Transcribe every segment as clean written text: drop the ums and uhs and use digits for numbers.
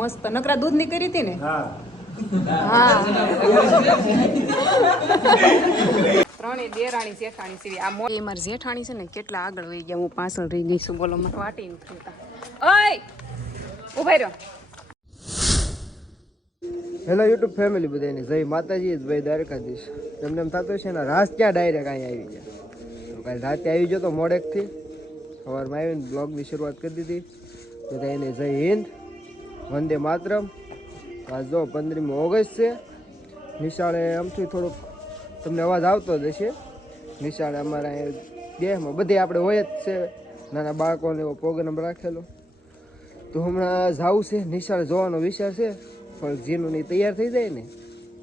મસ્ત નકરા દૂધ ની કરી હતી ને ત્રણેય દેરાણી જેઠાણી છે આ મોટી મારી જેઠાણી છે ને કેટલા આગળ વહી ગયા હું પાછળ રહી ગઈ છું બોલો મને વાટી નથી ઓય ઉભા રહ્યો હેલો યુટ્યુબ ફેમિલી બધાની જય માતાજી જય દ્વારકાધીશ તમને એમ થતું છે ને રાત ક્યાં ડાયરેક્ટ અહીં આવી ગયા તો કાલે રાતે આવી ગયો તો મોડેકથી સવારમાં આવીને બ્લોગની શરૂઆત કરી દીધી બધા એને જય હિન્દ વંદે માતરમ આજ જો 15મી ઓગસ્ટ છે નિશાળે આમથી થોડુંક તમને અવાજ આવતો જ હશે નિશાળે અમારા અહીંયા દેહમાં બધે આપણે હોય જ છે નાના બાળકોને એવો પ્રોગ્રામ રાખેલો તો હમણાં જવું છે નિશાળે જોવાનો વિચાર છે પણ જીનું ની તૈયાર થઈ જાય ને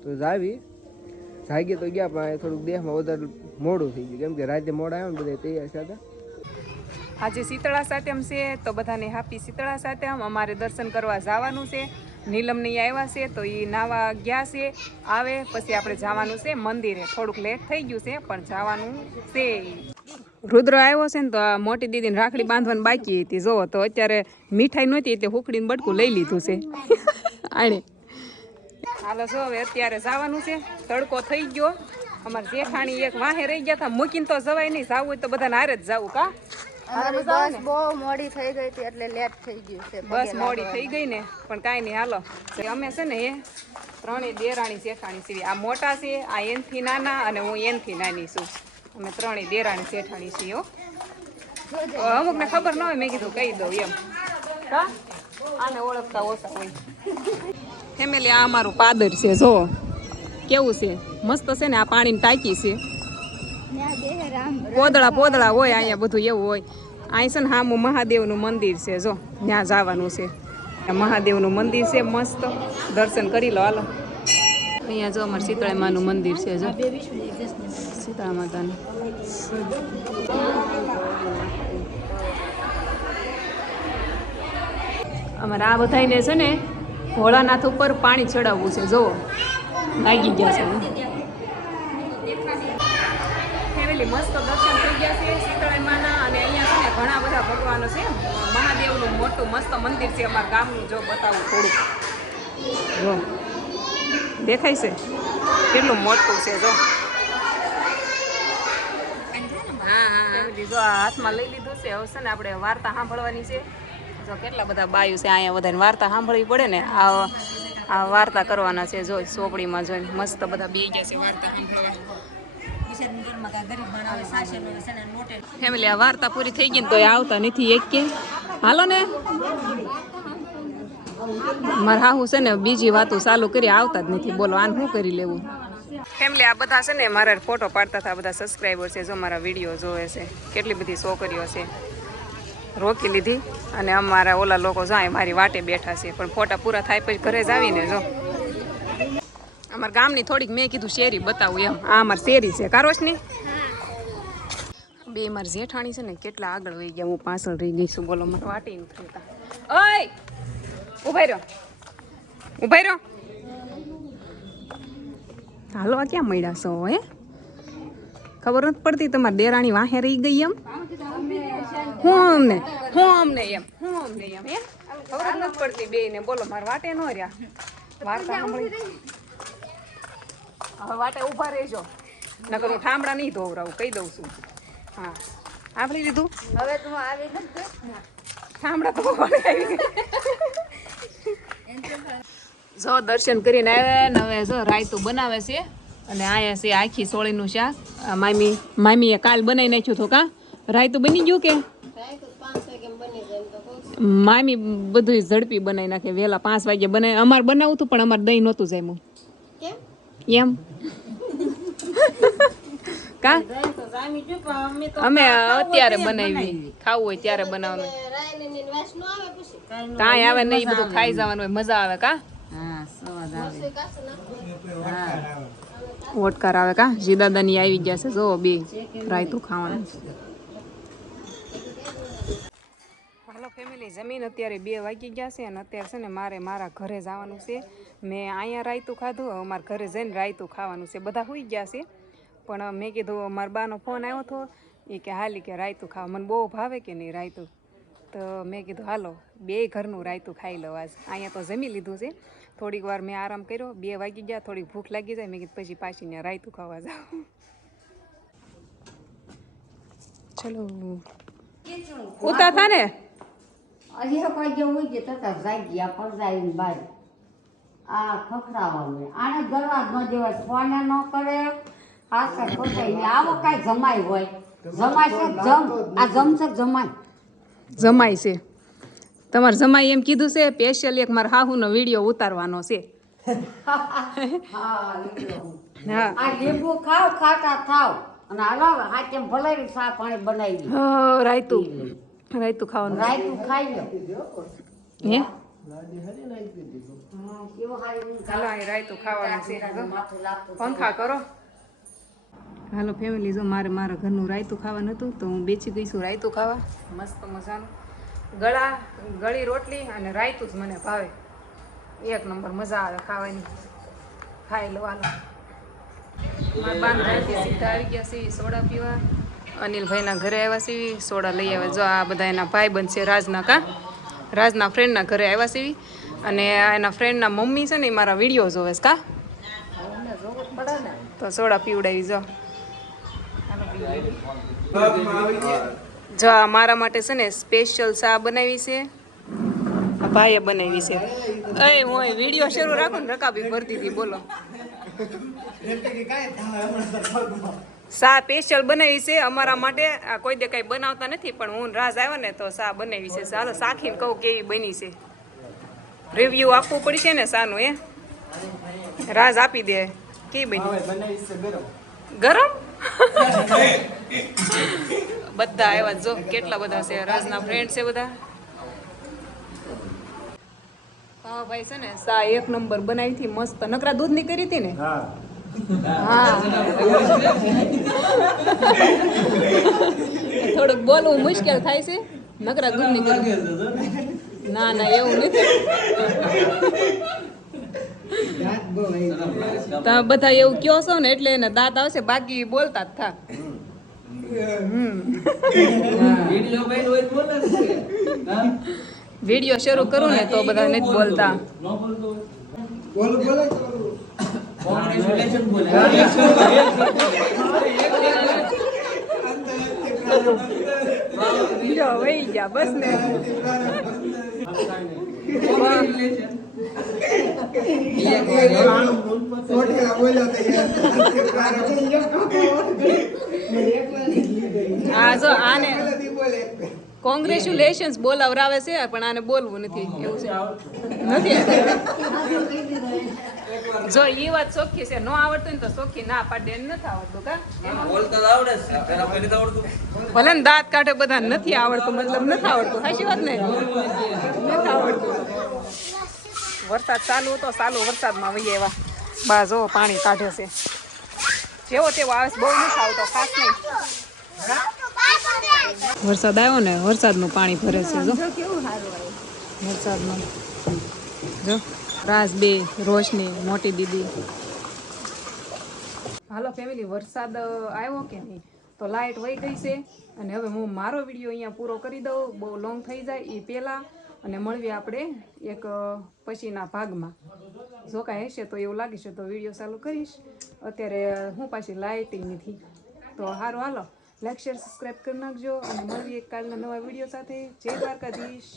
તો જાગીએ તો ગયા પણ થોડુંક દેહમાં વધારે મોડું થઈ ગયું કેમ કે રાતે મોડા આવ્યા ને બધા તૈયાર થયા આજે શીતળા સાતમ છે તો બધાને હાપી શીતળા સાતમ અમારે દર્શન કરવા જવાનું છે નીલમ ને આવ્યા છે તો એ નાવા ગયા છે આવે પછી આપણે જવાનું છે મંદિરે થોડુંક લેટ થઈ ગયું છે પણ જવાનું છે રુદ્ર આવ્યો છે ને તો આ મોટી દીદીને રાખડી બાંધવાની બાકી હતી જો તો અત્યારે મીઠાઈ નહોતી એટલે હુકડીને બટકું લઈ લીધું છે આણે હાલો જો હવે અત્યારે જવાનું છે તડકો થઈ ગયો અમારે જેઠાણી એક વાહે રહી ગયા હતા મૂકીને તો જવાય નહીં જવું હોય તો બધાને હારે જ જવું કા બસ બહુ મોડી થઈ ગઈ હતી એટલે લેટ થઈ ગયું છે બસ મોડી થઈ ગઈ ને પણ કાંઈ નહીં હાલો અમે છે ને એ ત્રણેય દેરાણી જેઠાણી છીએ આ મોટા છે આ એનથી નાના અને હું એનથી નાની છું અમે ત્રણેય દેરાણી જેઠાણી છીએ અમુકને ખબર ન હોય મેં કીધું કહી દઉં એમ કા આને ઓળખતા ઓછા હોય ફેમિલી આ અમારું પાદર છે જો કેવું છે મસ્ત છે ને આ પાણીની ટાંકી છે પોદળા હોય અહીંયા બધું એવું હોય અહીં છે ને હામું મહાદેવનું મંદિર છે જો ત્યાં જવાનું છે મહાદેવનું મંદિર છે મસ્ત દર્શન કરી લો હાલો અહીંયા જો અમારે શીતળા માનું મંદિર છે જો શીતળા માતાનું અમારે આ બધાને છે ને ભોળાનાથ ઉપર પાણી ચડાવવું છે જો લાગી ગયા છે મસ્ત દર્શન થઈ ગયા છે શીતળા માના અને અહીંયા છે ને ઘણા બધા ભગવાનો છે મહાદેવનું મોટું મસ્ત મંદિર છે અમારા ગામનું જો બતાવું થોડુંક જો દેખાય છે કેટલું મોટું છે જો જો આ હાથમાં લઈ લીધું છે હવે છે ને આપણે વાર્તા સાંભળવાની છે જો કેટલા બધા બાયું છે અહીંયા બધાને વાર્તા સાંભળવી પડે ને આ વાર્તા કરવાના છે જો ચોપડીમાં જોઈને મસ્ત બધા બેસી ગયા છે વાર્તા સાંભળવા ફેમિલી આ વાર્તા પૂરી થઈ ગઈ ને તો આવતા નથી એક કે હાલો ને મારા હાહુ છે ને બીજી વાતો ચાલુ કરી આવતા જ નથી બોલો આને શું કરી લેવું ફેમિલી આ બધા છે ને મારા ફોટો પાડતા હતા બધા સબસ્ક્રાઈબર છે જો મારા વિડીયો જોવે છે કેટલી બધી છોકરીઓ છે રોકી લીધી અને અમારા ઓલા લોકો જાય મારી વાટે બેઠા છે પણ ફોટા પૂરા થાય પછી ઘરે જ આવીને જો અમારા ગામની થોડીક મેં કીધું શેરી બતાવું એમ આ અમારી શેરી છે કારોશની બે મારી જેઠાણી છે ને કેટલા આગળ વહી ગયા હું પાછળ રહી ગઈ છું બોલો મને વાટી નથી ઓય ઉભા રહ્યો હાલો આ ક્યાં મળ્યા છો હે ખબર નથી પડતી તમારી દેરાણી વાહે રહી ગઈ એમ હું અમને એમ હે ખબર નથી પડતી બે ને બોલો મારે વાટે ન રહ્યા વાર્તા સાંભળી હવે વાટે ઊભા રહેજો નકર હું ઠામડા નહીં ધોવરાવું કહી દઉં છું હા સાંભળી લીધું હવે તું આવી નથી ઠામડા તો આવી જો દર્શન કરીને આવ્યા ને હવે જો રાયતું બનાવે છે અને આયા છે આખી સોળીનું શાક મામીએ કાલ બનાવી નાખ્યું હતું કા રાયતું બની ગયું કે મામી બધું ઝડપી બનાવી નાખે વહેલા 5 વાગે બનાવી અમારે બનાવું હતું પણ અમારે દહીં નહોતું જામ્યું એમ કા અમે અત્યારે બનાવી ખાવું હોય ત્યારે બનાવવાનું કાંઈ આવે નહીં બધું ખાઈ જવાનું હોય મજા આવે કા ઓટકાર આવે કા જીદાદાની આવી ગયા છે જો બે રાયતું ખાવાનું હાલો ફેમિલી જમીન અત્યારે 2 વાગી ગયા છે અને અત્યારે છે ને મારે મારા ઘરે જવાનું છે મેં અહીંયા રાયતું ખાધું અમારા ઘરે જઈને રાયતું ખાવાનું છે બધા સુઈ ગયા છે પણ મેં કીધું મારા બાનો ફોન આવ્યો હતો એ કે હાલી કે રાયતું ખાવા મને બહુ ભાવે કે નહીં રાયતું તો તો મેં કીધું હાલો 2 ઘરનું રાયતું ખાઈ લો આજ. અહીંયા તો જમી લીધું છે, થોડીક વાર મેં આરામ કર્યો, 2 વાગી ગયા, થોડીક ભૂખ લાગી જાય, મેં કીધું પછી પાછી ત્યાં રાયતું ખાવા જાઉં. ચલો ઉતા થા ને હજી કોઈ જેવું છે તથા જાગ્યા પરજાઈને બાય આ ખખડાવાનું આને ગરવા ન દેવાય ફોને ન કરે આસર પતાઈને આવો કાંઈ જમાય હોય જમાય છે જમ આ જમશે જમાય જમાય છે. તમારે જમાય એમ કીધું છે સ્પેશિયલ એક મારા હાહુનો વિડીયો ઉતારવાનો છે. હા આ લીંબુ ખાવ ખાટા થાવ અને હાલો હાથે ભલાઈ સા પાણી બનાવી રાયતું રાયતું ખાવાનું રાયતું ખાઈ લો હે હા કેવો હારી હાલો અહીં રાયતું ખાવાનું છે. માથું લાગતું પંખા કરો. હાલો ફેમિલી, જો મારા ઘરનું રાયતું ખાવાનું હતું તો હું બેસી ગઈ છું રાયતું ખાવા. મસ્ત મજાનું ગળી રોટલી અને રાયતું જ મને ભાવે. 1 નંબર મજા આવે ખાવાની. ખાઈ લો હાલો. મારા બાન રાયતી સીધા આવી ગયા છે સોડા પીવા. અનિલભાઈના ઘરે આવ્યા છે, સોડા લઈ આવ્યા. જો આ બધા એના ભાઈબંધ છે રાજના ફ્રેન્ડના ઘરે આવ્યા છે અને એના ફ્રેન્ડના મમ્મી છે ને એ મારા વિડીયો જોવે છે કા તો સોડા પીવડાવી. જો આ મારા માટે છે ને સ્પેશિયલ ચા બનાવી છે, આ ભાઈએ બનાવી છે. એ હું વિડીયો શરૂ રાખું ને રકાબી ભરતી હતી. બોલો ચા સ્પેશિયલ બનાવી છે અમારા માટે. આ કોઈ દે કાંઈ બનાવતા નથી પણ હું રાજ આવ્યો ને તો ચા બનાવી છે. ચાલો સાખીને કહું કેવી બની છે. રિવ્યુ આપવું પડશે ને ચાનું. રાજ આપી દે કેવી બની. ગરમ બધા આવ્યા. જો કેટલા બધા છે રાજના ફ્રેન્ડ છે બધા. હા ભાઈ છે ને ચા 1 નંબર બનાવી હતી મસ્ત. નકરા દૂધની કરી હતી ને. હા થોડુંક બોલવું મુશ્કેલ થાય છે. નકરા દૂધની કરી. ના ના એવું નથી. તમે બધા એવું કયો છો ને એટલે એને દાંત આવશે, બાકી બોલતા જ થા. વિડીયો શરૂ કરું ને તો બધા નથી બોલતા. વહી ગયા બસ ને. હા જો આને કોંગ્રેચ્યુલેશન્સ બોલાવરાવે છે પણ આને બોલવું નથી. એવું છે નથી. જો એ વાત ચોખ્ખી છે. ન આવડતું ને તો ચોખ્ખી ના પાડે. એને નથી આવડતું કા ભલે ને દાંત કાઢે બધા નથી આવડતું મતલબ નથી આવડતું. સાચી વાત ને નથી આવડતું. વરસાદ ચાલુ હતો, ચાલુ વરસાદમાં વહી એવા બા જો પાણી કાઢે છે. જેવો તેવો આવે છે, બહુ નથી આવતો ખાસ નહીં. વરસાદ આવ્યો ને વરસાદનું પાણી ભરે છે. જો વરસાદમાં જો રાસ 2 રોશની મોટી દીદી. હાલો ફેમિલી, વરસાદ આવ્યો કે નહીં તો લાઇટ વહી ગઈ છે અને હવે હું મારો વિડીયો અહીંયા પૂરો કરી દઉં. બહુ લોંગ થઈ જાય એ પહેલાં અને મળીએ આપણે એક પછીના ભાગમાં. જો કાંઈ હશે તો એવું લાગે છે તો વિડીયો ચાલુ કરીશ. અત્યારે હું પાછી લાઇટ નથી તો સારું. હાલો લાઈક શેર સબસ્ક્રાઈબ કરી નાખજો અને મળીએ કાલના નવા વિડીયો સાથે. જય દ્વારકાધીશ.